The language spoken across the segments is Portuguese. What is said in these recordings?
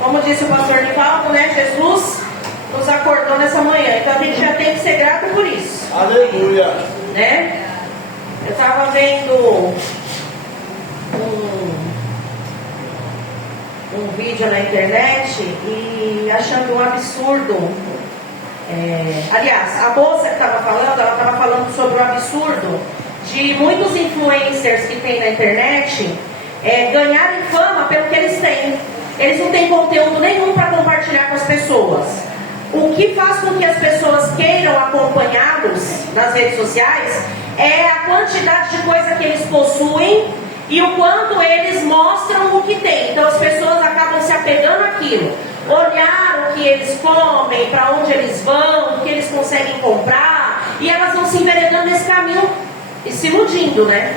Como disse o pastor Nivaldo, né? Jesus nos acordou nessa manhã. Então a gente já tem que ser grato por isso. Aleluia. Né? Eu estava vendo um vídeo na internet e achando um absurdo. Aliás, a moça que estava falando, ela estava falando sobre o absurdo de muitos influencers que tem na internet ganharem fama pelo que eles têm. Eles não têm conteúdo nenhum para compartilhar com as pessoas. O que faz com que as pessoas queiram acompanhá-los nas redes sociais é a quantidade de coisa que eles possuem e o quanto eles mostram o que tem. Então as pessoas acabam se apegando àquilo. Olhar o que eles comem, para onde eles vão, o que eles conseguem comprar, e elas vão se enveredando nesse caminho e se iludindo, né?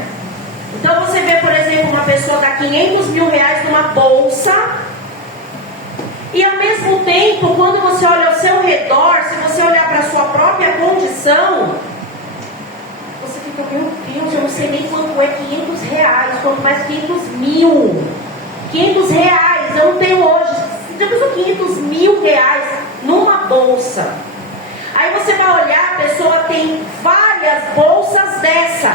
Então você vê, por exemplo, uma pessoa dar 500 mil reais numa bolsa, e ao mesmo tempo, quando você olha ao seu redor, se você olhar para a sua própria condição, você fica, meu Deus, eu não sei nem quanto é 500 reais, quanto mais 500 mil. 500 reais, eu não tenho hoje. Temos 500 mil reais numa bolsa. Aí você vai olhar, a pessoa tem várias bolsas dessa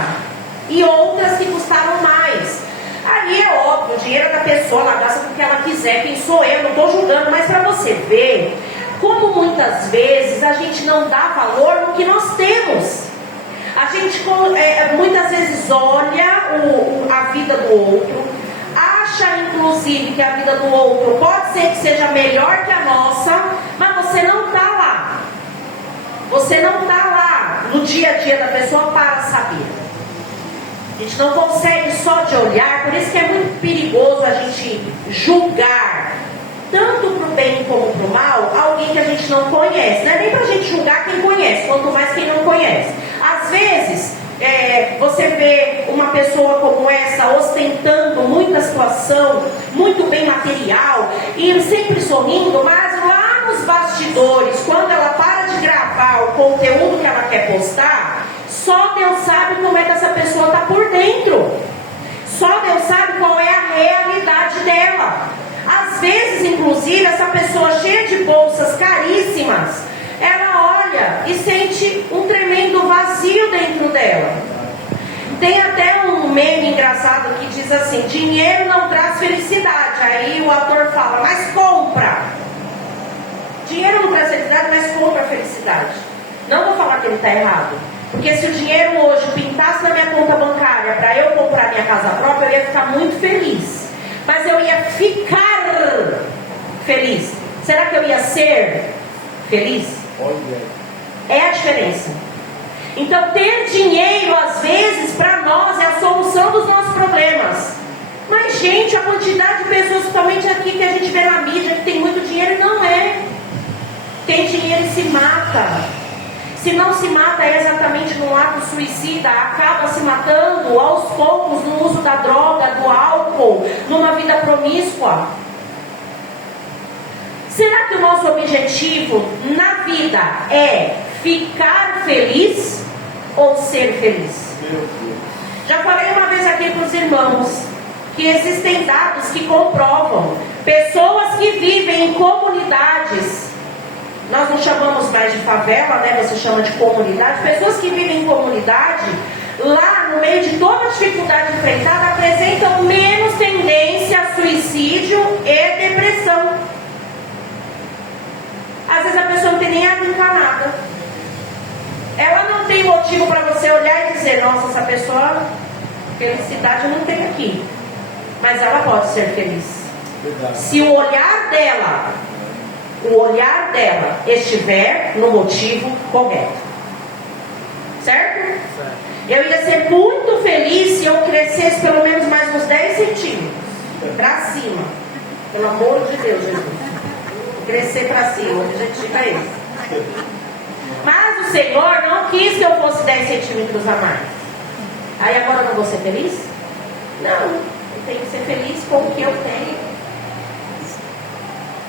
e outras que custaram mais. Aí é óbvio, o dinheiro da pessoa, ela gasta com o que ela quiser. Quem sou eu? Não estou julgando, mas para você ver como muitas vezes a gente não dá valor no que nós temos. A gente muitas vezes olha a vida do outro, acha inclusive que a vida do outro pode ser que seja melhor que a nossa, mas você não está lá. Você não está lá no dia a dia da pessoa para saber. A gente não consegue só de olhar, por isso que é muito perigoso a gente julgar, tanto para o bem como para o mal, alguém que a gente não conhece. Não é nem para a gente julgar quem conhece, quanto mais quem não conhece. Às vezes, você vê uma pessoa como essa ostentando muita situação, muito bem material, e sempre sorrindo, mas lá nos bastidores, quando ela para de gravar o conteúdo que ela quer postar, só Deus sabe como é que essa pessoa está por dentro. Só Deus sabe qual é a realidade dela. Às vezes, inclusive, essa pessoa cheia de bolsas caríssimas, ela olha e sente um tremendo vazio dentro dela. Tem até um meme engraçado que diz assim: dinheiro não traz felicidade. Aí o ator fala, mas compra. Dinheiro não traz felicidade, mas compra a felicidade. Não vou falar que ele está errado, porque se o dinheiro hoje pintasse na minha conta bancária para eu comprar minha casa própria, eu ia ficar muito feliz. Mas eu ia ficar feliz. Será que eu ia ser feliz? É a diferença. Então ter dinheiro às vezes para nós é a solução dos nossos problemas. Mas gente, a quantidade de pessoas, principalmente aqui que a gente vê na mídia, que tem muito dinheiro, não é. Tem dinheiro e se mata. Se não se mata é exatamente num ato suicida, acaba se matando aos poucos no uso da droga, do álcool, numa vida promíscua. Será que o nosso objetivo na vida é ficar feliz ou ser feliz? Já falei uma vez aqui para os irmãos que existem dados que comprovam pessoas que vivem em comunidades. Nós não chamamos mais de favela, né? Você chama de comunidade. Pessoas que vivem em comunidade, lá no meio de toda a dificuldade enfrentada, apresentam menos tendência a suicídio e depressão. Às vezes a pessoa não tem nem água encanada. Ela não tem motivo para você olhar e dizer, nossa, essa pessoa, felicidade não tem aqui. Mas ela pode ser feliz. Verdade. Se o olhar dela estiver no motivo correto. Certo? Eu ia ser muito feliz se eu crescesse pelo menos mais uns 10 centímetros para cima. Pelo amor de Deus, Jesus. Crescer para cima, o objetivo é esse. Mas o Senhor não quis que eu fosse 10 centímetros a mais. Aí agora eu não vou ser feliz? Não, eu tenho que ser feliz com o que eu tenho.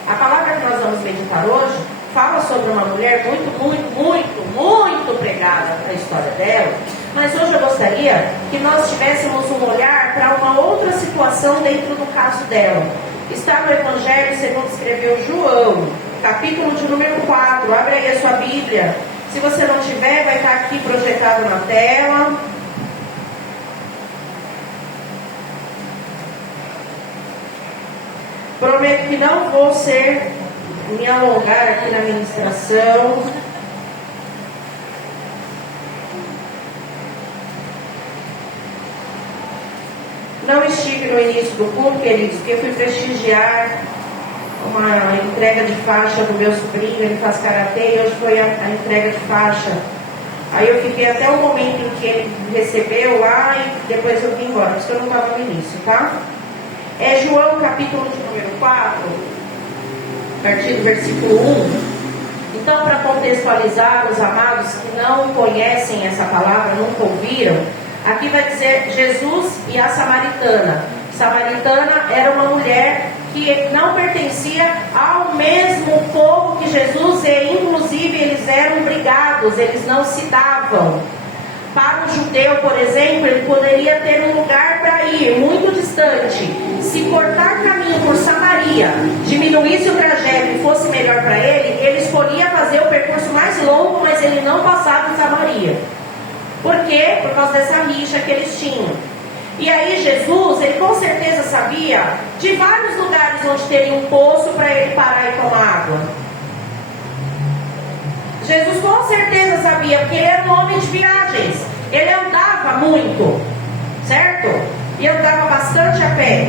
A palavra que nós vamos meditar hoje fala sobre uma mulher muito pregada na história dela. Mas hoje eu gostaria que nós tivéssemos um olhar para uma outra situação dentro do caso dela. está no Evangelho segundo escreveu João, capítulo de número 4. Abre aí a sua Bíblia. Se você não tiver, vai estar aqui projetado na tela. Prometo que não vou me alongar aqui na ministração. Não estive no início do culto, queridos, porque eu fui prestigiar uma entrega de faixa do meu sobrinho. Ele faz karatê e hoje foi a entrega de faixa. Aí eu fiquei até o momento em que ele recebeu lá e depois eu vim embora, porque eu não estava no início, tá? É João capítulo de número 4, a partir do versículo 1. Então, para contextualizar os amados que não conhecem essa palavra, nunca ouviram, aqui vai dizer Jesus e a samaritana. Samaritana era uma mulher que não pertencia ao mesmo povo que Jesus, e inclusive eles eram brigados, eles não se davam. Para um judeu, por exemplo, ele poderia ter um lugar para ir muito distante. Se cortar caminho por Samaria diminuísse o trajeto e fosse melhor para ele escolhia fazer o percurso mais longo, mas ele não passava em Samaria. Por quê? Por causa dessa rixa que eles tinham. E aí Jesus, ele com certeza sabia de vários lugares onde teria um poço para ele parar e tomar água. Jesus com certeza sabia, porque ele era um homem de viagens. Ele andava muito, certo? E andava bastante a pé.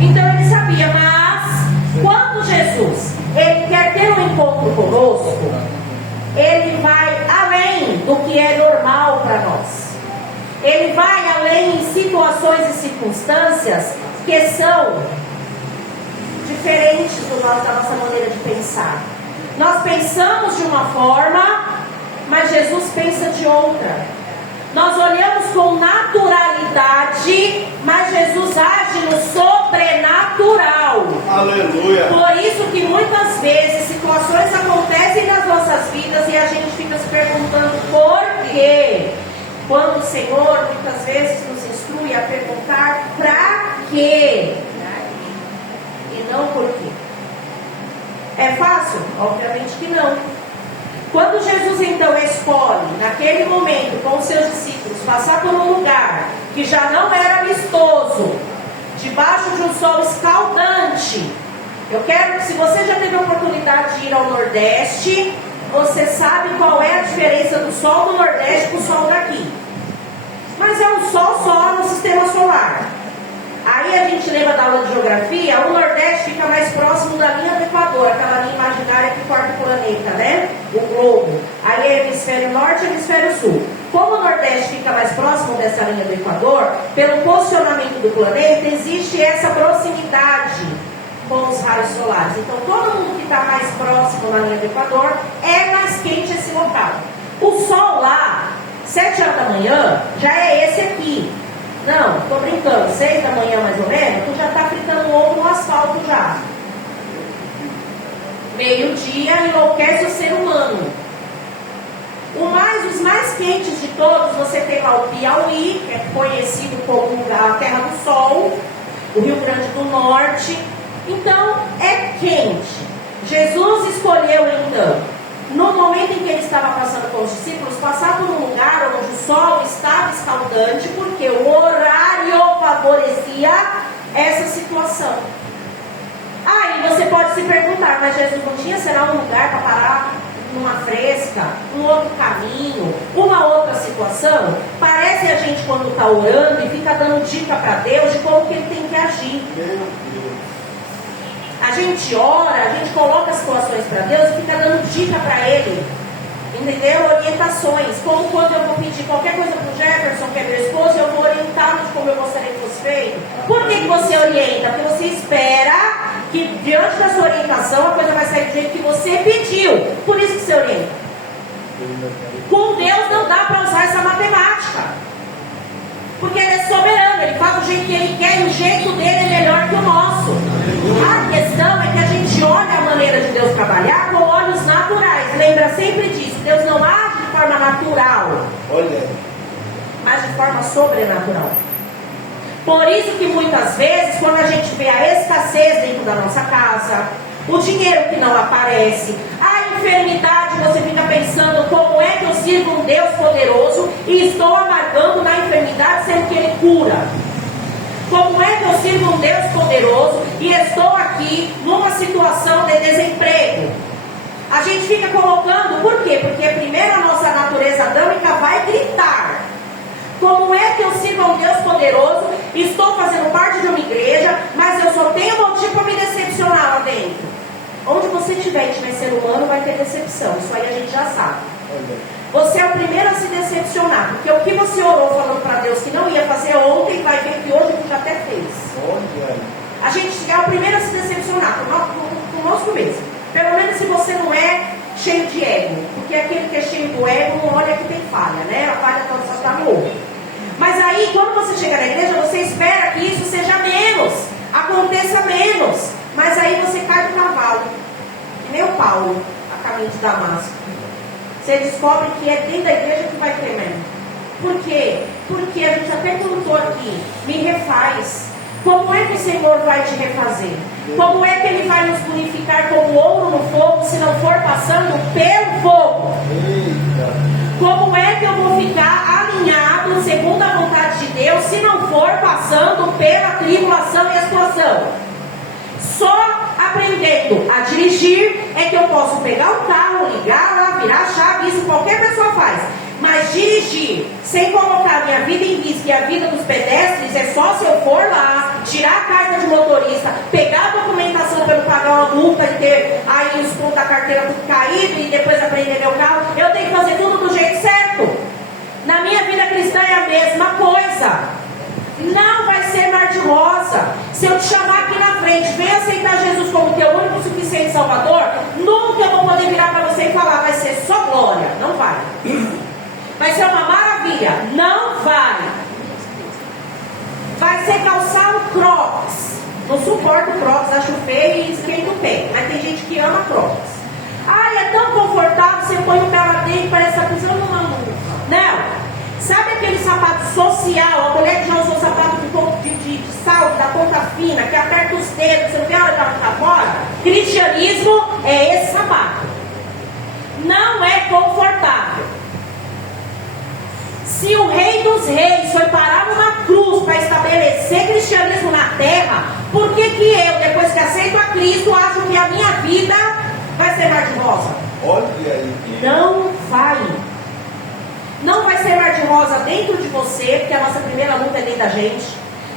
Então ele sabia, mas quando Jesus, ele quer ter um encontro conosco, ele vai além do que é normal para nós. Ele vai além em situações e circunstâncias que são diferentes da nossa maneira de pensar. Nós pensamos de uma forma, mas Jesus pensa de outra. Nós olhamos com naturalidade, mas Jesus age no sobrenatural. Aleluia. Por isso que muitas vezes situações acontecem nas nossas vidas e a gente fica se perguntando por quê. Quando o Senhor muitas vezes nos instrui a perguntar para quê e não por quê. É fácil? Obviamente que não. Quando Jesus então escolhe, naquele momento, com os seus discípulos, passar por um lugar que já não era vistoso, debaixo de um sol escaldante. Eu quero que, se você já teve a oportunidade de ir ao Nordeste, você sabe qual é a diferença do sol do Nordeste para o sol daqui. Mas é um sol só no sistema solar. Aí a gente lembra da aula de geografia, o Nordeste fica mais próximo da linha do Equador, aquela linha imaginária que corta o planeta, né? O globo. Aí é hemisfério norte e hemisfério sul. Como o Nordeste fica mais próximo dessa linha do Equador, pelo posicionamento do planeta, existe essa proximidade com os raios solares. Então todo mundo que está mais próximo da linha do Equador é mais quente esse local. O sol lá, 7 horas da manhã, já é esse aqui. Não, estou brincando, 6 da manhã mais ou menos, tu já está fritando ovo no asfalto já. Meio-dia enlouquece o ser humano. Os mais quentes de todos, você tem lá o Piauí, que é conhecido como a Terra do Sol, o Rio Grande do Norte. Então, é quente. Jesus escolheu então, no momento em que ele estava passando com os discípulos, passar por um lugar onde o sol estava escaldante, porque o horário favorecia essa situação. Aí você pode se perguntar, mas Jesus não tinha, será um lugar para parar numa fresca, um outro caminho, uma outra situação? Parece a gente quando está orando e fica dando dica para Deus de como que ele tem que agir. A gente ora, a gente coloca situações para Deus e fica dando dica para Ele, entendeu? Orientações, como quando eu vou pedir qualquer coisa para o Jefferson, que é meu esposo, eu vou orientá-lo de como eu gostaria que fosse feito. Por que você orienta? Porque você espera que diante da sua orientação a coisa vai sair do jeito que você pediu. Por isso que você orienta. Com Deus não dá para usar essa matemática, porque Ele é soberano, Ele faz do jeito que Ele quer e o jeito dele é melhor que o nosso. A questão é que a gente olha a maneira de Deus trabalhar com olhos naturais. Lembra sempre disso, Deus não age de forma natural, mas de forma sobrenatural. Por isso que muitas vezes, quando a gente vê a escassez escassez dentro da nossa casa, o dinheiro que não aparece, a enfermidade, você fica pensando como é que eu sirvo um Deus poderoso e estou amargando na enfermidade sendo que Ele cura. Como é que eu sirvo um Deus poderoso e estou aqui numa situação de desemprego? A gente fica colocando, por quê? Porque primeiro a nossa natureza adâmica vai gritar. Como é que eu sirvo um Deus poderoso, estou fazendo parte de uma igreja, mas eu só tenho motivo para me decepcionar lá dentro? Onde você estiver e tiver ser humano, vai ter decepção. Isso aí a gente já sabe. Você é o primeiro a se decepcionar, porque o que você orou falando para Deus que não ia fazer ontem, vai ver que hoje você já até fez. A gente é o primeiro a se decepcionar conosco mesmo. Pelo menos se você não é cheio de ego. Porque aquele que é cheio do ego não olha que tem falha, né? A falha só está no outro. Mas aí, quando você chega na igreja, você espera que isso seja menos, aconteça menos. Mas aí você cai do cavalo, que nem o Paulo, a caminho de Damasco. Você descobre que é dentro da igreja que vai ter mesmo. Por quê? Porque a gente até perguntou aqui, me refaz. Como é que o Senhor vai te refazer? Como é que Ele vai nos purificar como ouro no fogo, se não for passando pelo fogo? Como é que eu vou ficar alinhado segundo a vontade de Deus, se não for passando pela tribulação e expiação? Só aprendendo a dirigir é que eu posso pegar o carro, ligar lá, virar a chave, isso qualquer pessoa faz. Mas dirigir sem colocar a minha vida em risco e a vida dos pedestres é só se eu for lá, tirar a carta de motorista, pegar a documentação para eu pagar uma multa e ter aí os pontos da carteira tudo caído e depois aprender meu carro. Eu tenho que fazer tudo do jeito certo. Na minha vida cristã é a mesma coisa. Não vai ser mar de rosa. Se eu te chamar aqui na frente, vem aceitar Jesus como teu único suficiente Salvador, nunca eu vou poder virar para você e falar, vai ser só glória. Não vai. Vai ser uma maravilha. Não vai. Vai ser calçar o Crocs. Não suporto Crocs, acho feio e esquento o pé. Mas tem gente que ama Crocs. Ai, é tão confortável, você põe o pé lá dentro, parece que está pisando numa luva. Não. Sabe aquele sapato social? A mulher que já usou sapato de salto, da ponta fina, que aperta os dedos, você não vê a hora de ficar fora? Cristianismo é esse sapato. Não é confortável. Se o Rei dos Reis foi parar numa cruz para estabelecer cristianismo na terra, por que que eu, depois que aceito a Cristo, acho que a minha vida vai ser mar de rosa? Olha aí. Não vai. Não vai ser mar de rosa dentro de você, porque a nossa primeira luta é dentro da gente,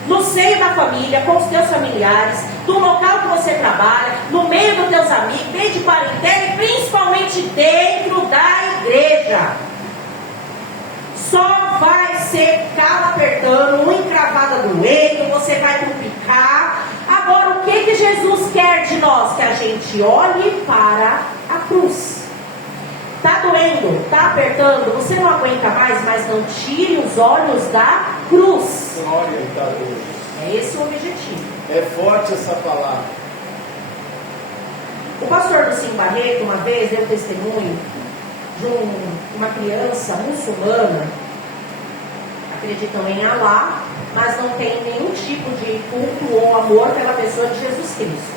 no seio da família, com os teus familiares, no local que você trabalha, no meio dos teus amigos, meio de parentela e principalmente dentro da igreja. Só vai ser calo apertando, uma encravada doendo, você vai trupicar. Agora, o que Jesus quer de nós? Que a gente olhe para a cruz. Está doendo, está apertando, você não aguenta mais, mas não tire os olhos da cruz. Glória a Deus. É esse o objetivo. É forte essa palavra. O pastor do Sim Barreto, uma vez, deu testemunho de uma criança muçulmana, acreditam em Alá, mas não tem nenhum tipo de culto ou amor pela pessoa de Jesus Cristo.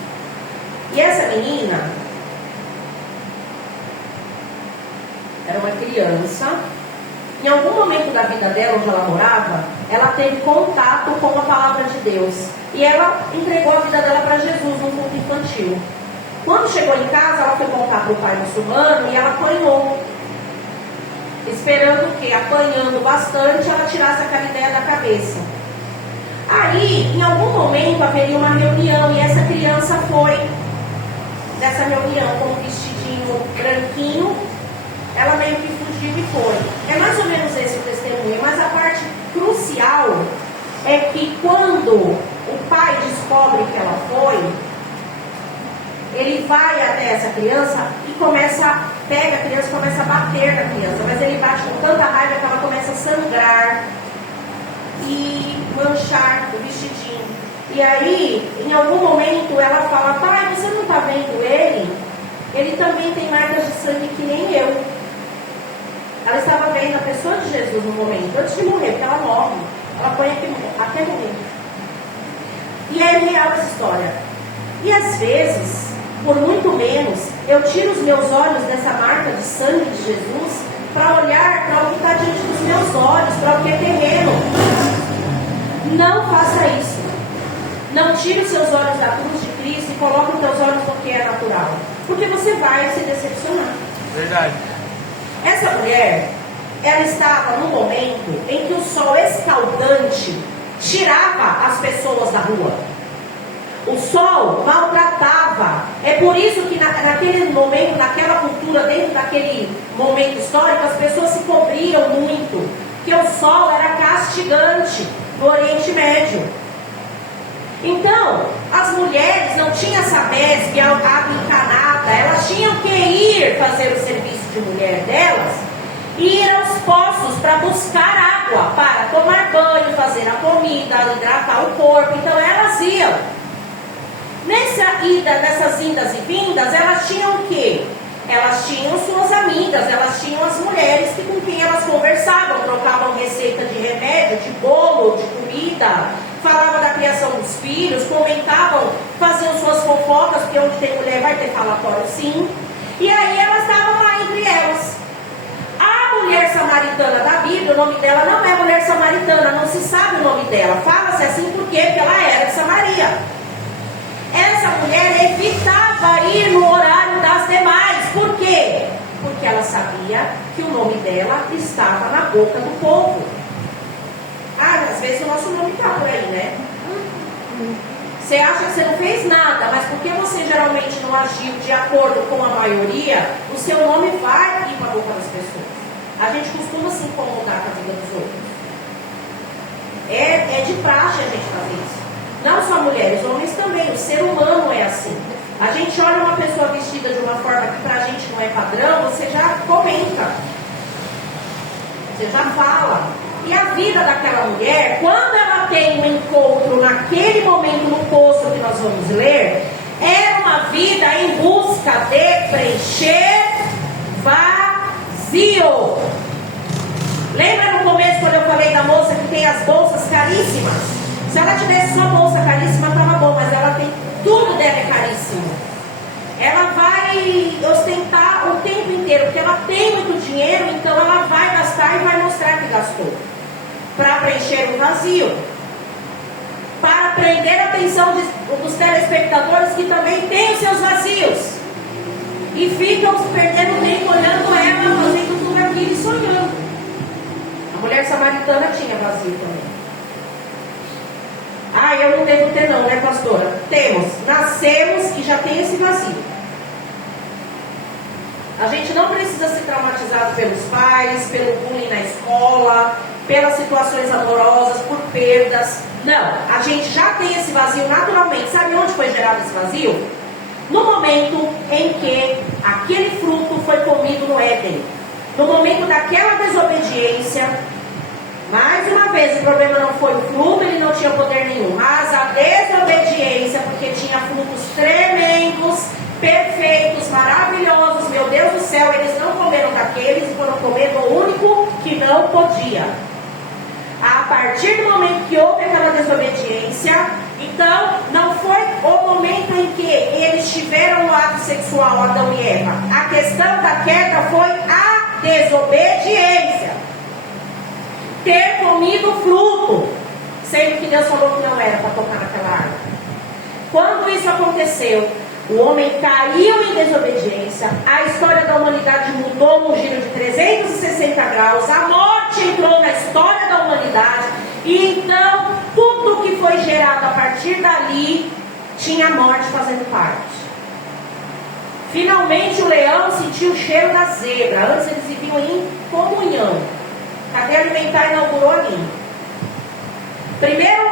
E essa menina era uma criança. Em algum momento da vida dela, onde ela morava, ela teve contato com a palavra de Deus. E ela entregou a vida dela para Jesus num culto infantil. Quando chegou em casa, ela foi contar para o pai muçulmano e ela apanhou. Esperando que, apanhando bastante, ela tirasse aquela ideia da cabeça. Aí, em algum momento, haveria uma reunião e essa criança foi nessa reunião com um vestidinho branquinho. Ela meio que fugiu e foi. É mais ou menos esse o testemunho, mas a parte crucial é que quando o pai descobre que ela foi, ele vai até essa criança e pega a criança e começa a bater na criança, mas ele bate com tanta raiva que ela começa a sangrar e manchar o vestidinho. E aí, em algum momento, ela fala, pai, você não está vendo ele? Ele também tem marcas de sangue que nem eu. Ela estava vendo a pessoa de Jesus no momento, antes de morrer, porque ela morre. Ela apanha até morrer. E é real essa história. por muito menos eu tiro os meus olhos dessa marca de sangue de Jesus para olhar para o que está diante dos meus olhos, para o que é terreno. Não faça isso. Não tire os seus olhos da cruz de Cristo e coloque os teus olhos no que é natural, porque você vai se decepcionar. Verdade. Essa mulher, ela estava num momento em que o sol escaldante tirava as pessoas da rua. O sol maltratava. É por isso que naquele momento, naquela cultura, dentro daquele momento histórico, as pessoas se cobriam muito, porque o sol era castigante no Oriente Médio. Então, as mulheres não tinham essa mestre, água encanada, elas tinham que ir fazer o serviço de mulher delas e ir aos poços para buscar água, para tomar banho, fazer a comida, hidratar o corpo. Então elas iam. Nessas indas e vindas, elas tinham o quê? Elas tinham suas amigas, elas tinham as mulheres com quem elas conversavam, trocavam receita de remédio, de bolo, de comida, falavam da criação dos filhos, comentavam, faziam suas fofocas, porque onde tem mulher vai ter falatório sim. E aí elas estavam lá entre elas. A mulher samaritana da Bíblia, o nome dela não é mulher samaritana, não se sabe o nome dela. Fala-se assim por quê? Porque ela era de Samaria. Essa mulher evitava ir no horário das demais. Por quê? Porque ela sabia que o nome dela estava na boca do povo. Às vezes o nosso nome está por aí, né? Você acha que você não fez nada, mas porque você geralmente não agiu de acordo com a maioria, o seu nome vai ir para a boca das pessoas. A gente costuma se incomodar com a vida dos outros. É de praxe a gente fazer isso. Não só mulheres, homens também. O ser humano é assim. A gente olha uma pessoa vestida de uma forma que pra gente não é padrão, você já comenta. Você já fala. E a vida daquela mulher, quando ela tem um encontro naquele momento no poço que nós vamos ler, era uma vida em busca de preencher vazio. Lembra no começo quando eu falei da moça que tem as bolsas caríssimas? Se ela tivesse só bolsa caríssima, estava bom, mas ela tem, tudo dela é caríssimo. Ela vai ostentar o tempo inteiro, porque ela tem muito dinheiro, então ela vai gastar e vai mostrar que gastou. Para preencher o vazio. Para prender a atenção dos telespectadores que também têm os seus vazios. E ficam se perdendo tempo olhando ela, fazendo tudo aquilo e sonhando. A mulher samaritana tinha vazio também. Eu não devo ter não, né, pastora? Temos, nascemos e já tem esse vazio. A gente não precisa ser traumatizado pelos pais, pelo bullying na escola, pelas situações amorosas, por perdas. Não, a gente já tem esse vazio naturalmente. Sabe onde foi gerado esse vazio? No momento em que aquele fruto foi comido no Éden. No momento daquela desobediência. Mais uma vez, o problema não foi o fruto, ele não tinha poder nenhum, mas a desobediência, porque tinha frutos tremendos, perfeitos, maravilhosos, meu Deus do céu, eles não comeram daqueles e foram comer do único que não podia. A partir do momento que houve aquela desobediência, então não foi o momento em que eles tiveram o ato sexual, Adão e Eva. A questão da queda foi a desobediência. Ter comido o fruto, sendo que Deus falou que não era para tocar naquela árvore. Quando isso aconteceu, o homem caiu em desobediência, a história da humanidade mudou num giro de 360 graus, a morte entrou na história da humanidade, e então tudo que foi gerado a partir dali tinha a morte fazendo parte. Finalmente o leão sentiu o cheiro da zebra. Antes eles viviam em comunhão. A cadeia alimentar inaugurou ali. Primeiro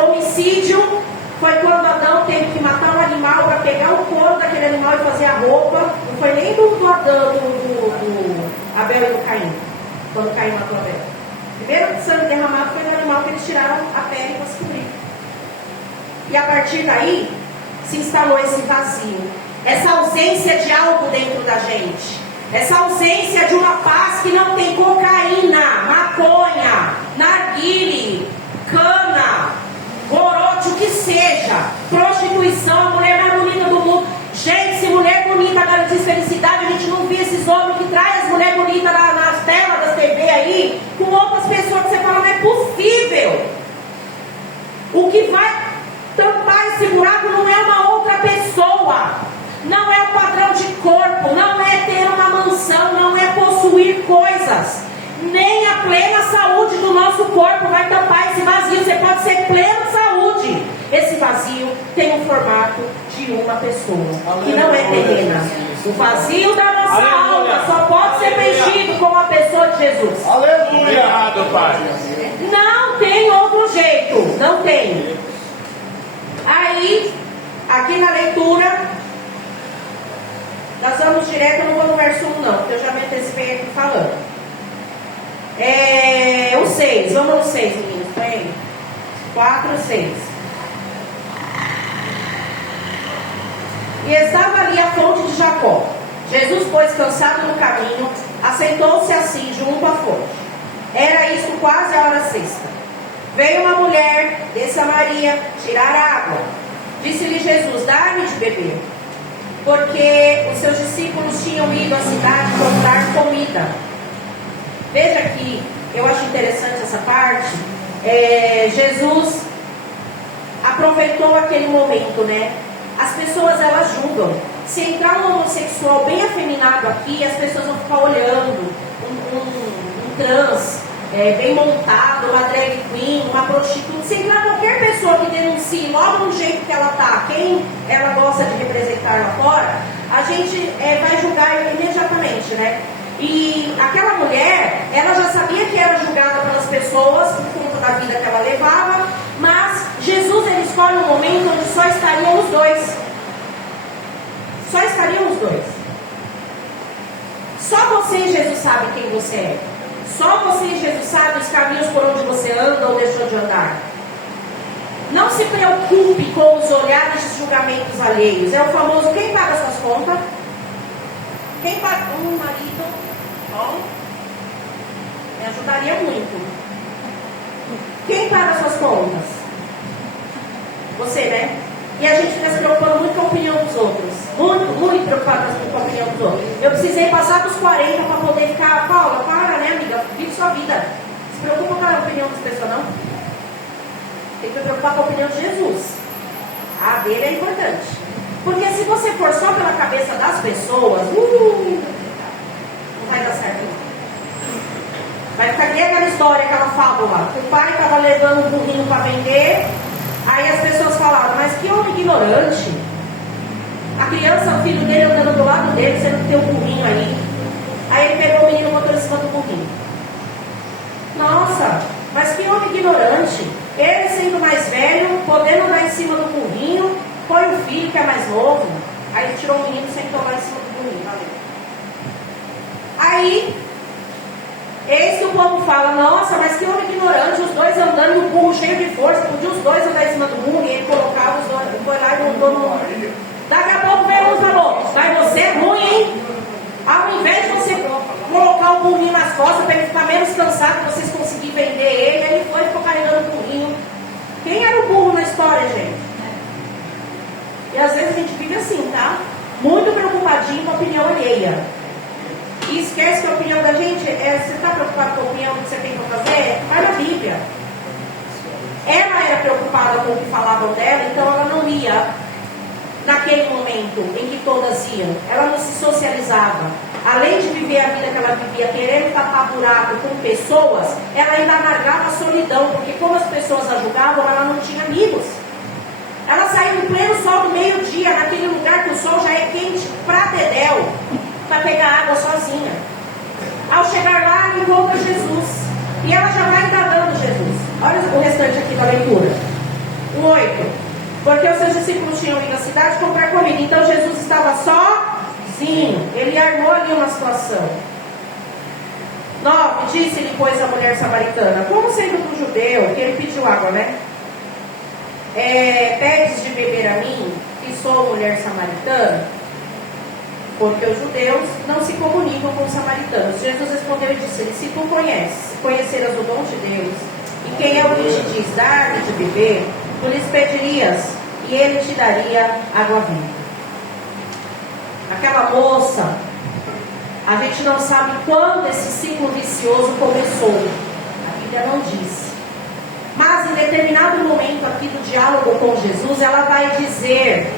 homicídio foi quando Adão teve que matar um animal para pegar o couro daquele animal e fazer a roupa. Não foi nem do Adão, do Abel e do Caim, quando Caim matou Abel. O primeiro sangue derramado foi do animal que eles tiraram a pele para se cobrir. E a partir daí se instalou esse vazio, essa ausência de algo dentro da gente. Essa ausência de uma paz que não tem cocaína, maconha, narguile, cana, gorote, o que seja, prostituição, a mulher mais bonita do mundo. esse buraco não é uma outra pessoa, não é o padrão de corpo, não é ter uma mansão, não é possuir coisas, nem a plena saúde do nosso corpo vai tampar esse vazio. Você pode ser plena saúde, esse vazio tem o formato de uma pessoa, que não é terrena. O vazio da nossa alma só pode ser preenchido com a pessoa de Jesus. Aleluia! Pai. Não tem outro jeito, não tem. Aí, aqui na leitura, nós vamos direto, eu não vou no verso 1 não, porque eu já me antecipei aqui falando. O 6, vamos no 6, meninos, tem 4, 6. E estava ali a fonte de Jacó. Jesus, pois, cansado no caminho, assentou-se assim junto à fonte. Era isto quase a hora sexta. Veio uma mulher de Samaria tirar água. Disse-lhe Jesus: dá-me de beber. Porque os seus discípulos tinham ido à cidade comprar comida. Veja aqui, eu acho interessante essa parte. Jesus aproveitou aquele momento, né? As pessoas, elas julgam. Se entrar um homossexual bem afeminado aqui, as pessoas vão ficar olhando. Um trans bem montado, uma drag queen, uma prostituta. Se entrar qualquer pessoa que denuncie logo do jeito que ela tá, quem ela gosta de representar lá fora, a gente vai julgar imediatamente, né? E aquela mulher, ela já sabia que era julgada pelas pessoas por conta da vida que ela levava, mas Jesus, ele escolhe um momento onde só estariam os dois. Só estariam os dois. Só você e Jesus sabem quem você é. Só você e Jesus sabem os caminhos por onde você anda ou deixou de andar. Não se preocupe com os olhares de julgamentos alheios. É o famoso: quem paga suas contas? Quem paga? Marido. Bom, me ajudaria muito. Quem paga suas contas? Você, né? E a gente fica se preocupando muito com a opinião dos outros. Muito preocupado com a opinião dos outros. Eu precisei passar dos 40 para poder ficar: Paula, para, né, amiga? Vive sua vida. Se preocupa com a opinião das pessoas, não? Tem que se preocupar com a opinião de Jesus. A dele é importante. Porque se você for só pela cabeça das pessoas, não vai dar certo. Vai ficar aqui aquela história, aquela fábula. O pai estava levando um burrinho para vender. Aí as pessoas falaram: mas que homem ignorante. A criança, o filho dele andando do lado dele, você não tem um burrinho aí. Aí ele pegou o menino e botou em cima do burrinho. Nossa, mas que homem ignorante. Ele sendo mais velho, podendo andar em cima do burrinho, põe o filho que é mais novo. Aí ele tirou o menino e sentou lá em cima do burrinho. Valeu. Aí, eis que o povo fala: nossa, mas que homem ignorante, os dois andando e o burro cheio de força, podia os dois andar em cima do burro, e ele colocava os dois, foi lá e montou no... Daqui a pouco veio um e falou: vai, você é ruim, hein? Ao invés de você colocar o burrinho nas costas para ele ficar menos cansado, vocês conseguirem vender ele, aí ele foi e ficou carregando o burrinho. Quem era o burro na história, gente? E às vezes a gente vive assim, tá? Muito preocupadinho com a opinião alheia. E esquece que a opinião da gente você está preocupado com a opinião do que você tem para fazer? Vai na Bíblia. Ela era preocupada com o que falavam dela, então ela não ia naquele momento em que todas iam. Ela não se socializava. Além de viver a vida que ela vivia, querendo tapar buraco com pessoas, ela ainda amargava a solidão, porque como as pessoas a julgavam, ela não tinha amigos. Ela saiu no pleno sol do meio-dia, naquele lugar que o sol já é quente pra dedéu, para pegar água sozinha. Ao chegar lá, ela encontra Jesus. E ela já vai indagando Jesus. Olha o restante aqui da leitura. 8. Porque os seus discípulos tinham ido à cidade comprar comida. Então Jesus estava sozinho. Ele armou ali uma situação. 9. Disse-lhe, pois, a mulher samaritana: como sendo do judeu, que ele pediu água, né? Pedes de beber a mim, que sou mulher samaritana? Porque os judeus não se comunicam com os samaritanos. Jesus respondeu e disse-lhe: se tu conheceras o dom de Deus, e quem é o que te diz dar-lhe de beber, tu lhes pedirias, e ele te daria água viva. Aquela moça, a gente não sabe quando esse ciclo vicioso começou. A Bíblia não diz. Mas em determinado momento aqui do diálogo com Jesus, ela vai dizer,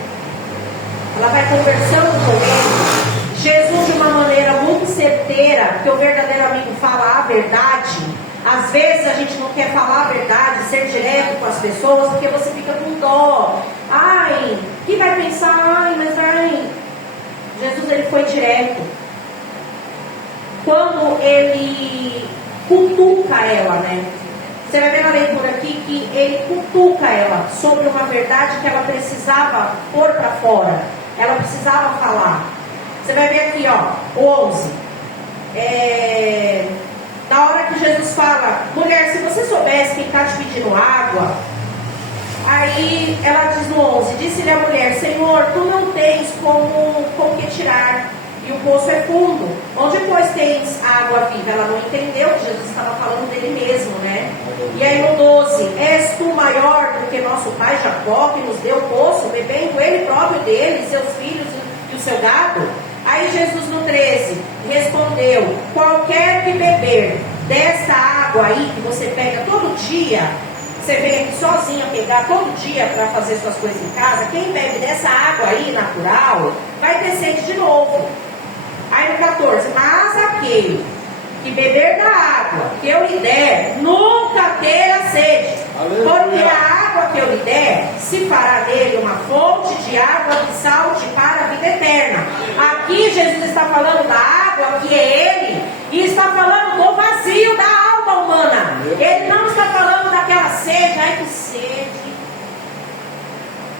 ela vai conversando com ele, Jesus de uma maneira muito certeira, porque o verdadeiro amigo fala a verdade. Às vezes a gente não quer falar a verdade, ser direto com as pessoas, porque você fica com dó. Ai, que vai pensar? Ai, mas ai. Jesus, ele foi direto. Quando ele cutuca ela, né? Você vai ver na leitura aqui que ele cutuca ela sobre uma verdade que ela precisava pôr para fora. Ela precisava falar. Você vai ver aqui, ó, o 11. Na hora que Jesus fala, mulher, se você soubesse quem está te pedindo água, aí ela diz no 11, disse-lhe a mulher, Senhor, tu não tens como que tirar, e o poço é fundo, onde pois tens água viva? Ela não entendeu que Jesus estava falando dele mesmo, né? E aí no 12, és tu maior do que nosso pai Jacó, que nos deu o poço, bebendo ele próprio dele, seus filhos e o seu gado? Aí Jesus no 13 respondeu, qualquer que beber desta água aí que você pega todo dia, você vem aqui sozinho pegar todo dia para fazer suas coisas em casa, quem bebe dessa água aí natural vai ter sede de novo. Aí no 14, mas aquele que beber da água que eu lhe der nunca terá sede. Aleluia. Porque a água que eu lhe der se fará dele uma fonte de água que salte para a vida eterna. Aqui Jesus está falando da água que é ele, e está falando do vazio da alma humana. Ele não está falando daquela sede. Ai, que sede.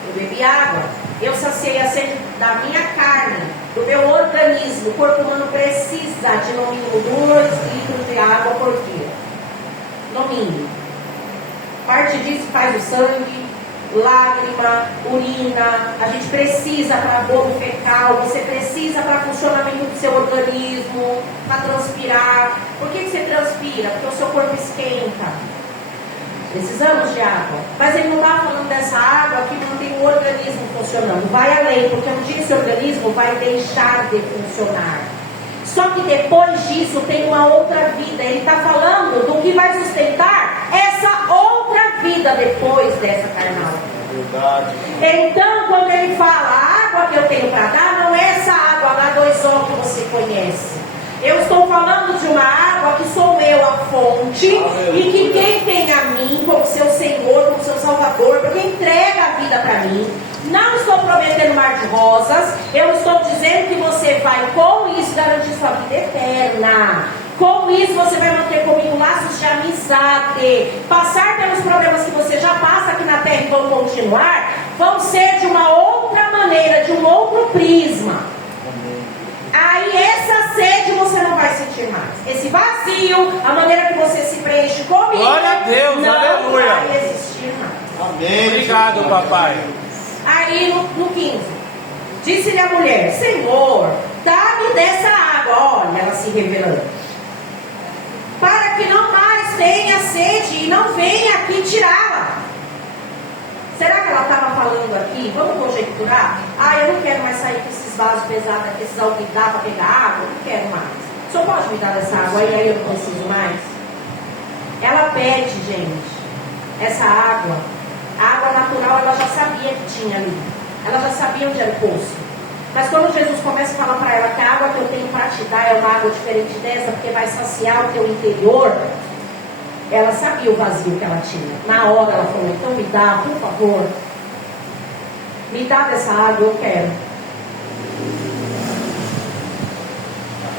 Eu bebi água, eu saciei a sede da minha carne, do meu organismo. O corpo humano precisa de no mínimo 2 litros de água por dia. No mínimo. Parte disso faz o sangue, lágrima, urina. A gente precisa para bolo fecal, você precisa para funcionamento do seu organismo, para transpirar. Por que você transpira? Porque o seu corpo esquenta. Precisamos de água. Mas ele não está falando dessa água que mantém o organismo funcionando. Vai além, porque um dia esse organismo vai deixar de funcionar. Só que depois disso tem uma outra vida. Ele está falando do que vai sustentar essa outra vida depois dessa carnal. Verdade. Então, quando ele fala, a água que eu tenho para dar, não é essa água H2O que você conhece. Eu estou falando de uma água que sou eu a fonte. Aleluia. E que quem tem a mim como seu Senhor, como seu Salvador, porque entrega a vida para mim. Não estou prometendo mar de rosas. Eu estou dizendo que você vai com isso garantir sua vida eterna. Com isso você vai manter comigo laços de amizade. Passar pelos problemas que você já passa aqui na terra e vão continuar, vão ser de uma outra maneira, de um outro prisma. Aí essa sede você não vai sentir mais. Esse vazio, a maneira que você se preenche comigo, glória a Deus, não aleluia. vai existir mais. Amém. Obrigado, papai. Aí no 15, disse-lhe a mulher, Senhor, dá-me dessa água. Olha, ela se revelando, para que não mais tenha sede e não venha aqui tirá-la. Será que ela estava falando aqui? Vamos conjecturar? Eu não quero mais sair com esses vasos pesados aqui, esses alquidar para pegar água. Não quero mais. O senhor pode me dar dessa água aí eu não preciso mais? Ela pede, gente, essa água. A água natural ela já sabia que tinha ali. Ela já sabia onde era o poço. Mas quando Jesus começa a falar para ela que a água que eu tenho para te dar é uma água diferente dessa, porque vai saciar o teu interior, ela sabia o vazio que ela tinha. Na hora ela falou, então me dá, por favor. Me dá dessa água, eu quero.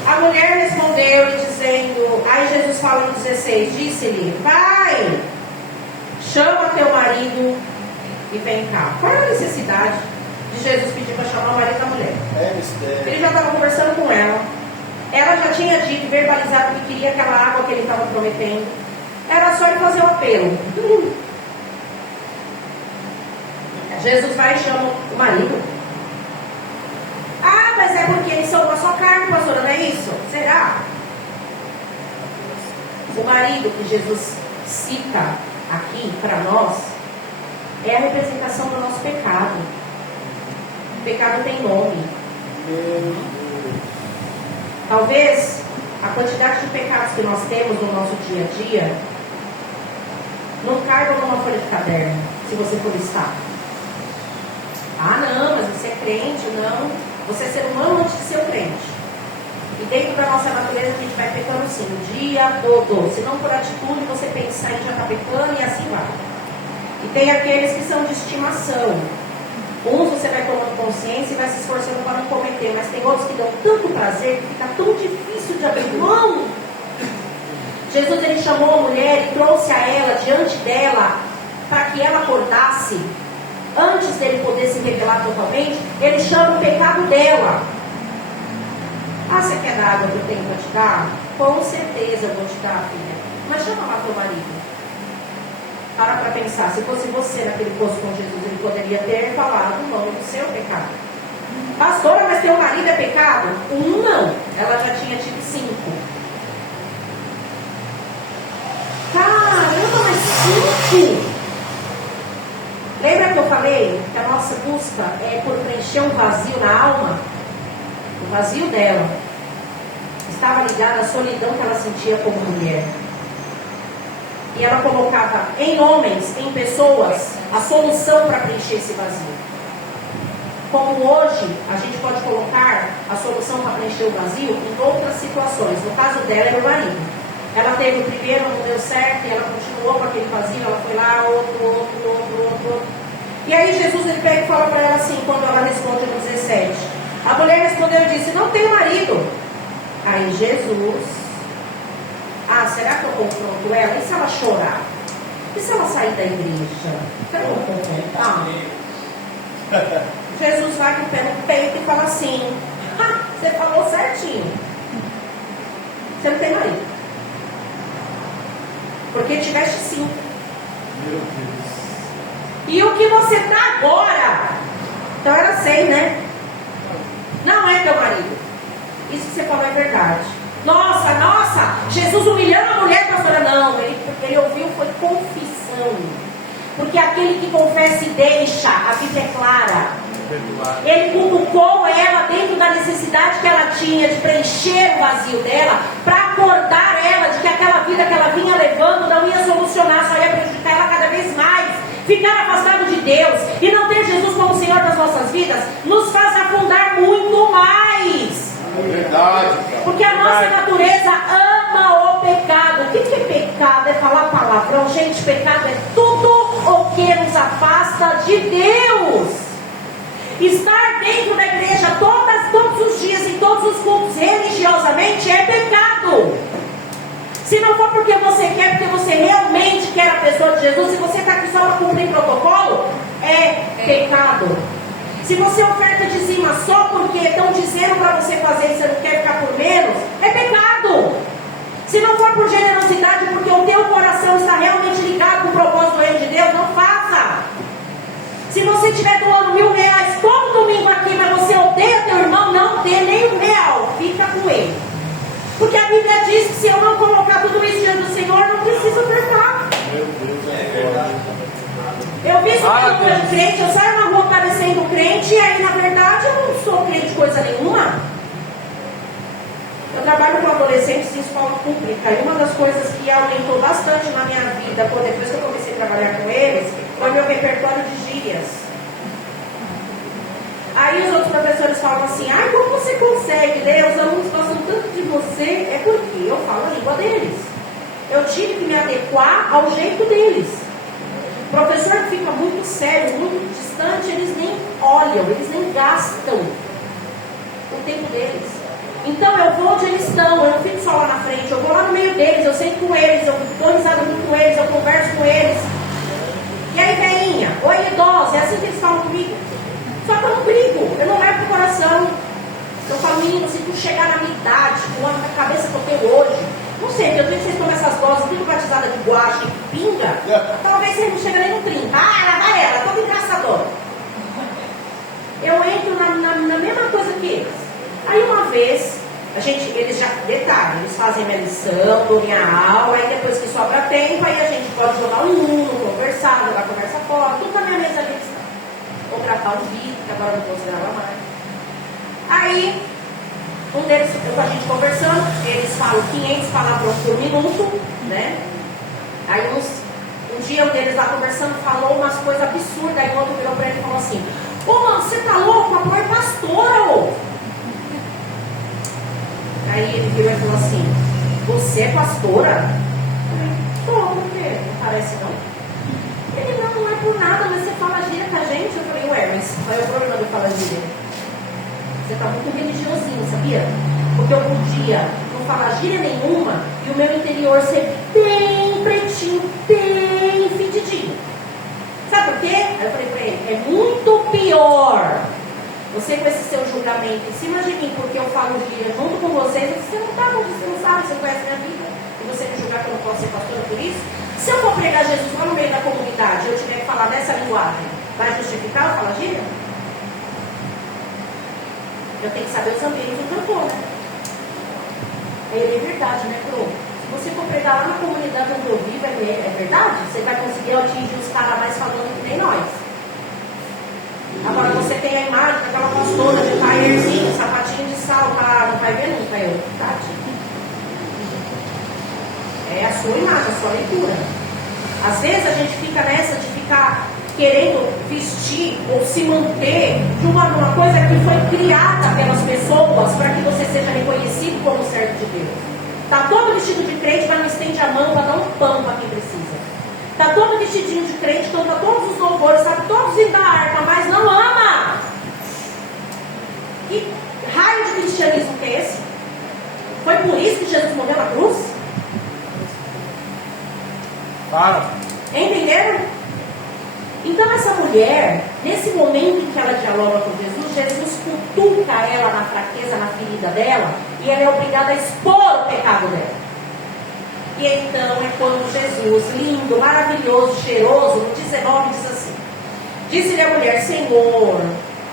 A mulher respondeu dizendo, aí Jesus fala no 16, disse-lhe, vai, chama teu marido e vem cá. Qual é a necessidade de Jesus pedir para chamar o marido da mulher? Ele já estava conversando com ela. Ela já tinha dito, verbalizado que queria aquela água que ele estava prometendo. Era só ele fazer o apelo. Jesus vai e chama o marido. Mas é porque eles são da sua carne, pastora, não é isso? Será? O marido que Jesus cita aqui para nós é a representação do nosso pecado. O pecado tem nome. Talvez a quantidade de pecados que nós temos no nosso dia a dia Não caiba numa folha de caderno, se você for estar. Ah, não, mas você é crente, não. Você é ser humano antes de ser um crente. E dentro da nossa natureza a gente vai pecando sim, o dia todo. Se não por atitude, você pensar em já está pecando e assim vai. E tem aqueles que são de estimação. Uns você vai tomando consciência e vai se esforçando para não cometer, mas tem outros que dão tanto prazer que fica tão difícil de abrir mão. Jesus ele chamou a mulher e trouxe a ela diante dela para que ela acordasse. Antes dele poder se revelar totalmente, ele chama o pecado dela. Ah, você quer dar água que eu tenho para te dar? Com certeza eu vou te dar, filha. Mas chama lá teu marido. Para pensar, se fosse você naquele posto com Jesus, ele poderia ter falado o nome do seu pecado. Pastora, mas teu marido é pecado? Um não, ela já tinha tido 5. Caramba, mas 5? Lembra que eu falei que a nossa busca é por preencher um vazio na alma? O vazio dela estava ligado à solidão que ela sentia como mulher. E ela colocava em homens, em pessoas, a solução para preencher esse vazio. Como hoje, a gente pode colocar a solução para preencher o vazio em outras situações. No caso dela, era o marido. Ela teve o primeiro, não deu certo, e ela continuou com aquele vazio, ela foi lá, outro. E aí Jesus ele pega e fala para ela assim, quando ela responde no 17. A mulher respondeu e disse, não tenho marido. Aí Jesus... Ah, será que eu confronto ela? E se ela chorar? E se ela sair da igreja? Será que eu confronto? Jesus vai com o pé no peito e fala assim, você falou certinho. Você não tem marido. Porque tiveste 5. Meu Deus. E o que você está agora? Então era 6, né? Não é teu marido. Isso que você falou é verdade. Nossa, Jesus humilhando a mulher, pastora. Não, ele ouviu, foi confissão. Porque aquele que confessa e deixa, a Bíblia é clara. Ele cutucou ela dentro da necessidade que ela tinha de preencher o vazio dela, para acordar ela de que aquela vida que ela vinha levando não ia solucionar, só ia prejudicar ela cada vez mais. Ficar afastado de Deus e não ter Jesus como Senhor das nossas vidas nos faz afundar muito mais. Verdade, cara. Porque a nossa natureza ama o pecado. O que é pecado? É falar palavrão. Gente, pecado é tudo o que nos afasta de Deus. Estar dentro da igreja todos os dias, em todos os cultos, religiosamente, é pecado. Se não for porque você quer, porque você realmente quer a pessoa de Jesus, se você está aqui só para cumprir protocolo, é pecado. Se você oferta dizima só porque estão dizendo para você fazer e você não quer ficar por menos, é pecado. Se não for por generosidade, porque o teu coração está realmente ligado com o propósito do reino de Deus, não faça. Se você estiver doando R$1.000 todo domingo aqui, mas você odeia teu irmão, não dê nem R$1, fica com ele. Porque a Bíblia diz que se eu não colocar tudo isso diante do Senhor, não preciso ofertar. Meu Deus, é verdade. Eu vi isso pelo meu crente, eu saio na rua parecendo crente, e aí na verdade eu não sou crente de coisa nenhuma. Eu trabalho com adolescentes em escola pública, e uma das coisas que aumentou bastante na minha vida, depois que eu comecei a trabalhar com eles, foi meu repertório de gírias. Aí os outros professores falam assim, como você consegue ler? Os alunos gostam tanto de você. É porque eu falo a língua deles. Eu tive que me adequar ao jeito deles. O professor que fica muito sério, muito distante, eles nem olham, eles nem gastam o tempo deles. Então eu vou onde eles estão, eu não fico só lá na frente, eu vou lá no meio deles, eu sento com eles, eu dou risada junto com eles, eu converso com eles. E aí, veinha, oi idosa, é assim que eles falam comigo. Só que eu não brigo, eu não levo pro coração. Eu falo, menino, se tu chegar na minha idade, com a cabeça que eu tenho hoje, não sei, porque eu tenho que vocês tomam essas doses, tudo batizada de guache e pinga, talvez você não chega nem no 30. Ela vai ela, toda engraçadora. Eu entro na mesma coisa que eles. Aí uma vez, eles já, detalhe, eles fazem minha lição, dão minha aula, aí depois que sobra tempo, aí a gente pode jogar um Uno, conversar, jogar conversa fora, tudo na minha mesa de lição. Ou gravar um vídeo, que agora não posso gravar mais. Aí, um deles, com a gente conversando, eles falam 500 palavrões por minuto, né? Aí Um dia um deles lá conversando falou umas coisas absurdas, aí o outro virou para ele e falou assim: ô mano, você tá louco? A mulher é pastora, ô! Aí ele virou e falou assim: você é pastora? Eu falei: tô, por quê? Não parece não? Ele: não é por nada, mas você fala gíria com a gente. Eu falei: ué, mas qual é o problema de falar gíria? Você tá muito religiosinho, sabia? Porque eu podia não falar gíria nenhuma e o meu interior ser bem pretinho, bem fedidinho. Sabe por quê? Aí eu falei pra ele: é muito pior você com esse seu julgamento em cima de mim, porque eu falo gíria junto com vocês, você não tá, você não sabe, você não conhece minha vida, e você me julgar que eu não posso ser pastora por isso. Se eu for pregar Jesus lá no meio da comunidade e eu tiver que falar nessa linguagem, vai justificar eu falar gíria? Eu tenho que saber os ambientes onde eu vou, né? É verdade, né, Pro? Se você for pregar lá na comunidade onde eu vivo, é verdade? Você vai conseguir atingir os caras mais falando que nem nós. Agora você tem a imagem daquela pastora de taierzinho, sapatinho de salto, não vai ver nunca, eu. Tadinho. É a sua imagem, a sua leitura. Às vezes a gente fica nessa de ficar querendo vestir ou se manter de uma coisa que foi criada pelas pessoas para que você seja reconhecido como servo de Deus. Está todo vestido de crente, mas não estende a mão para dar um pão para quem precisa. Está todo vestidinho de crente, canta todos os louvores, sabe todos os da harpa, mas não ama. Que raio de cristianismo que é esse? Foi por isso que Jesus morreu na cruz? Fala. Entenderam? Então essa mulher, nesse momento em que ela dialoga com Jesus, Jesus cutuca ela na fraqueza, na ferida dela, e ela é obrigada a expor o pecado dela. E então é quando Jesus, lindo, maravilhoso, cheiroso, no 19 diz assim: disse-lhe a mulher: Senhor,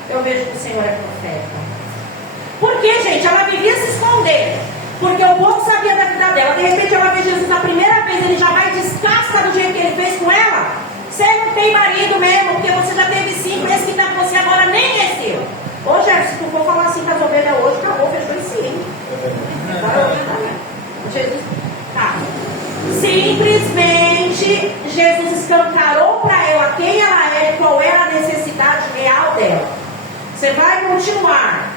eu vejo que o Senhor é profeta. Por quê, gente? Ela vivia se esconder, porque o povo sabia da vida dela. De repente ela vê Jesus na primeira vez, ele já vai e descasca do jeito que ele fez com ela. Você não tem marido mesmo, porque você já teve 5, esse que está com você agora nem é seu. Ô Jefferson, se tu for falar assim com as ovelhas hoje, acabou, fechou em si, hein? Jesus, tá. Simplesmente Jesus escancarou para ela quem ela é e qual era a necessidade real dela. Você vai continuar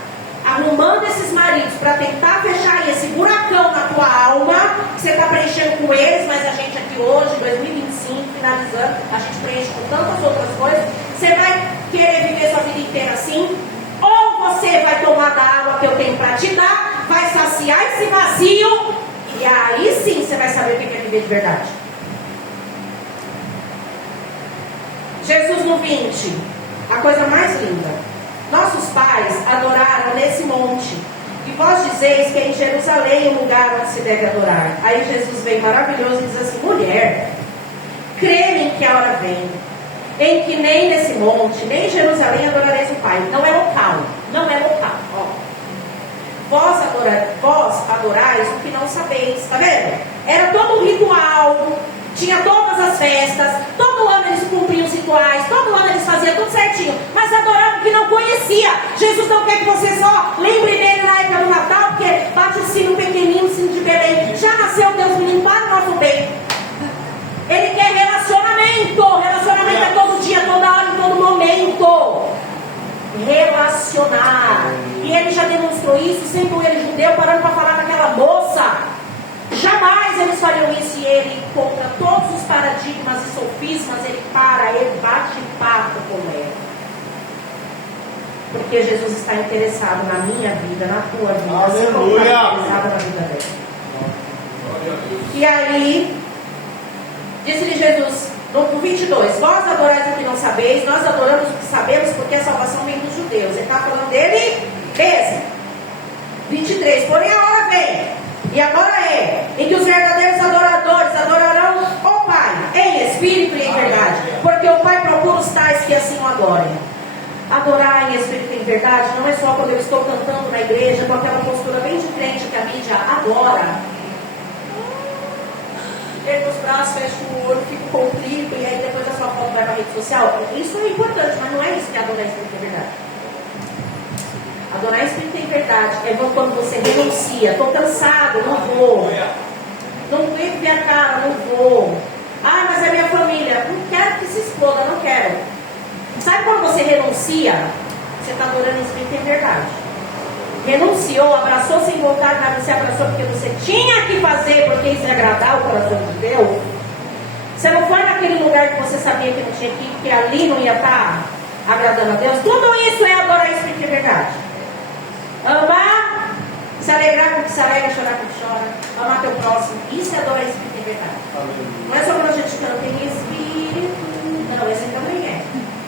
arrumando esses maridos para tentar fechar esse buracão na tua alma, que você está preenchendo com eles, mas a gente aqui hoje, 2025, finalizando, a gente preenche com tantas outras coisas. Você vai querer viver sua vida inteira assim? Ou você vai tomar da água que eu tenho para te dar, vai saciar esse vazio, e aí sim você vai saber o que é viver de verdade. Jesus no 20, a coisa mais linda: nossos pais adoraram nesse monte, e vós dizeis que é em Jerusalém o lugar onde se deve adorar. Aí Jesus vem maravilhoso e diz assim: mulher, crê-me que a hora vem, em que nem nesse monte, nem em Jerusalém adorareis o Pai. Não é local, não é local. Ó. Vós adorais o que não sabeis, tá vendo? Era todo um ritual, tinha todas as festas, todo ano eles cumpriam os rituais, todo ano eles faziam tudo certinho, mas adoravam o que não conhecia. Jesus não quer que você só lembre dele na época do Natal, porque bate o sino pequenininho, o sino de Belém. Já nasceu Deus menino para o nosso bem. Ele quer relacionamento. Relacionamento é todo dia, toda hora, em todo momento. Relacionar. E ele já demonstrou isso, sendo ele judeu, parando para falar daquela moça. Jamais eles fariam isso, e ele, contra todos os paradigmas e sofismas, ele para, ele bate papo com ela. Porque Jesus está interessado na minha vida, na tua vida. Aleluia! Está interessado na vida dela. E aí, disse-lhe Jesus, no 22, vós adorais o que não sabeis, nós adoramos o que sabemos, porque a salvação vem dos judeus. Ele está falando dele mesmo. 23, porém a hora vem, e agora é, em que os verdadeiros adoradores adorarão o Pai, em espírito e em verdade, porque o Pai procura os tais que assim o adorem. Adorar em espírito e em verdade não é só quando eu estou cantando na igreja, com aquela postura bem diferente que a mídia adora. Ergo os braços, fecho o olho, fico contrito, e aí depois a sua foto vai para a rede social. Isso é importante, mas não é isso que é adorar em espírito e em verdade. Adorar em espírito e em verdade é quando você renuncia. Estou cansado, não vou. Não aguento ver a cara, não vou. Ah, mas é minha família. Não quero que se exploda, não quero. Sabe quando você renuncia? Você está adorando em espírito e em verdade. Renunciou, abraçou sem vontade, mas você abraçou porque você tinha que fazer, porque isso ia agradar o coração de Deus. Você não foi naquele lugar que você sabia que não tinha que ir, porque ali não ia estar agradando a Deus. Tudo isso é adorar em espírito e em verdade. Amar, se alegrar com o que se alegra, chorar com o que chora. Amar teu próximo. Isso é adorar em espírito e em verdade. Não é só quando a gente canta em espírito. Não, esse também é.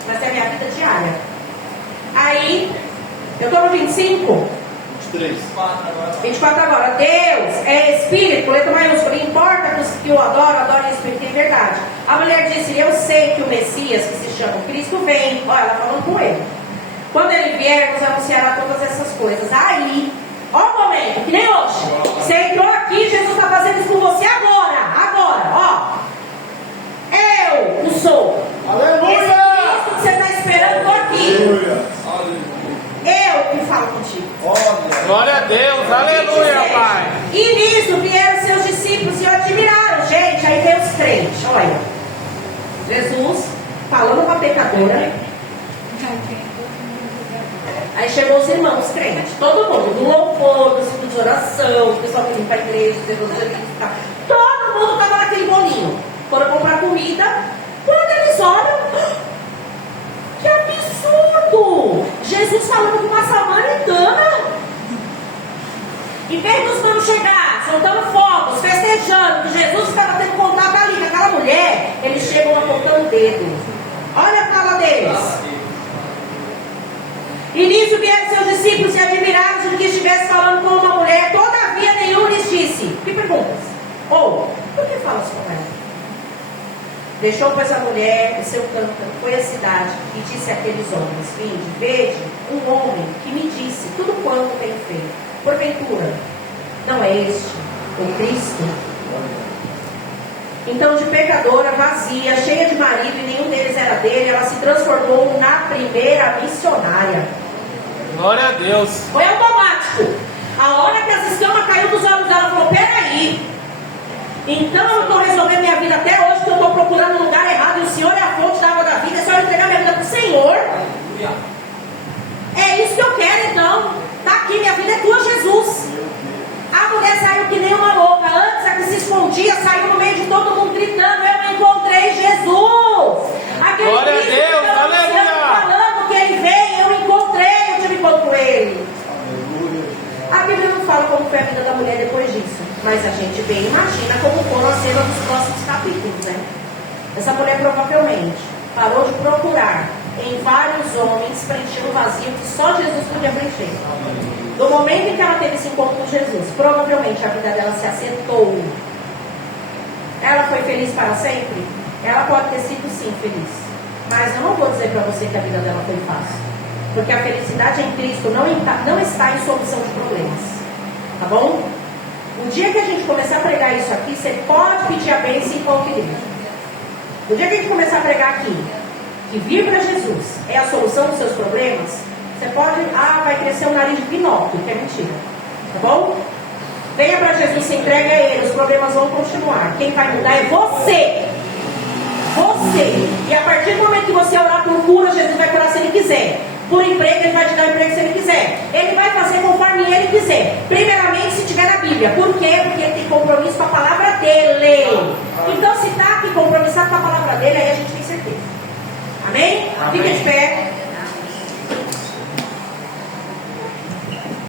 Mas é a minha vida diária. Aí, eu estou no 25. 24 agora. Deus é espírito, letra maiúscula. Importa que os que o adoram, adorem em espírito e em verdade. A mulher disse: eu sei que o Messias, que se chama Cristo, vem. Olha, ela falando com ele. Quando ele vier, nos anunciará todas essas coisas. Aí, ó o momento, que nem hoje. Você entrou aqui, Jesus está fazendo isso com você agora. Agora, ó. Eu sou. Aleluia! Esse Cristo que você está esperando, estou aqui. Eu que falo contigo. Glória a Deus, aleluia, Pai. E nisso vieram seus discípulos e o admiraram. Gente, aí veio os crentes. Olha, Jesus falando com a pecadora. Aí chegou os irmãos crentes, todo mundo, do louvor, do ciclo de oração, o pessoal que vem para a igreja, os evangelistas, todo mundo estava naquele bolinho. Foram comprar comida. Quando eles olham, que absurdo! Jesus falando com uma samaritana. Em vez dos manos chegar, soltando fogos, festejando, que Jesus estava tendo contato ali com aquela mulher, eles chegam apontando o dedo. Olha a fala deles. E nisso vieram seus discípulos e admiraram de que estivesse falando com uma mulher. Todavia nenhum lhes disse. Que perguntas? Ou, por que falas com ela? Deixou, pois, a mulher o seu cântaro, foi à cidade e disse àqueles homens: vinde, vede um homem que me disse tudo quanto tenho feito. Porventura, não é este o Cristo? Então, de pecadora, vazia, cheia de marido, e nenhum deles era dele, ela se transformou na primeira missionária. Glória a Deus. Foi automático. A hora que as escamas caiu dos olhos dela, falou: peraí. Então eu estou resolvendo minha vida até hoje, que eu estou procurando um lugar errado, e o Senhor é a fonte da água da vida, é só eu entregar minha vida para o Senhor. É isso que eu quero, então. Está aqui, minha vida é tua, Jesus. A mulher saiu que nem uma louca. Antes a que se escondia, saiu no meio de todo mundo gritando: eu encontrei Jesus. Aquele Glória a Cristo Deus, que eu aleluia. falando que ele vem, eu encontrei, eu tive encontro com ele. A Bíblia não fala como foi a vida da mulher depois disso, mas a gente bem imagina como foram as cenas dos próximos capítulos, né? Essa mulher provavelmente parou de procurar em vários homens, preenchendo o vazio que só Jesus podia preencher. No momento em que ela teve esse encontro com Jesus, provavelmente a vida dela se acertou. Ela foi feliz para sempre? Ela pode ter sido sim feliz, mas eu não vou dizer para você que a vida dela foi fácil, porque a felicidade em Cristo não está em solução de problemas, tá bom? O dia que a gente começar a pregar isso aqui, você pode pedir a bênção em qualquer igreja. O dia que a gente começar a pregar aqui, que vir para Jesus é a solução dos seus problemas, você pode, vai crescer o nariz de Pinóquio, que é mentira, tá bom? Venha para Jesus, se entregue a Ele, os problemas vão continuar. Quem vai mudar é você. Você. E a partir do momento que você orar por cura, Jesus vai curar se Ele quiser. Por emprego, Ele vai te dar emprego se Ele quiser. Ele vai fazer conforme Ele quiser. Primeiramente, se tiver na Bíblia. Por quê? Porque Ele tem compromisso com a palavra dEle. Então, se está aqui compromissado com a palavra dEle, aí a gente tem certeza. Amém? Amém. Fica de pé.